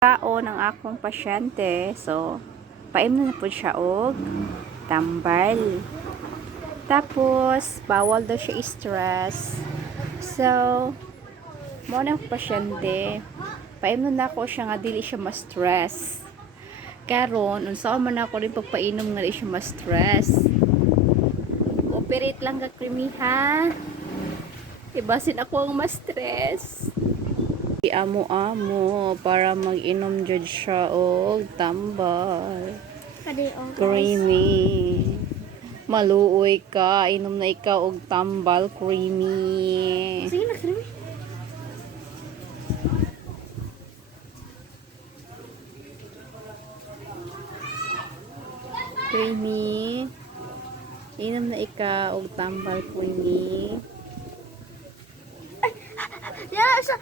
Kao ng akong pasyente. So, paimno na po siya og tambal. Tapos, bawal daw siya stress. So, mo na akong pasyente. Paimno na ako siya nga dili siya ma-stress. Karon, unsa man ako rin pagpainom nga dili siya ma-stress. Operate lang ka krimi ha. Ibasin ako ang ma-stress. Amo-amo para mag-inom jud siya og tambal. Creamy. Maluoy ka, inom na ikaw og tambal creamy. Sige na, creamy. Creamy. Inom na ikaw og tambal creamy. Yeah, sa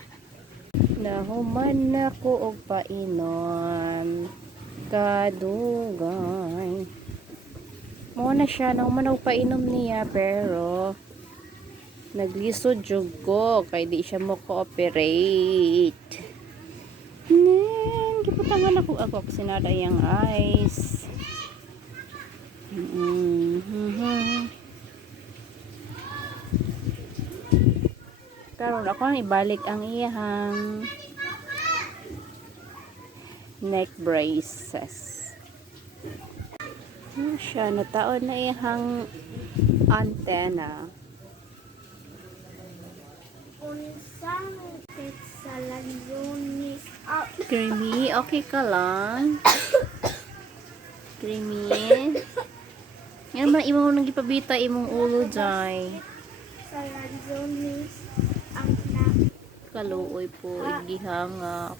Nahuman ako og painom kadugay. Mo na siya nahuman og painom niya pero naglisod jud ko kay di siya mo cooperate. Giputangan ako sinada yang eyes. Karon ako ang ibalik ang iyang neck braces. Siya nataon na iyang antenna. unsang pizza lanyonis out. Creamy, okay ka lang? Creamy. Yan ba imo nang gipabita imong ulo jay? Sa lanyonis ang na Kaluoy po igihanga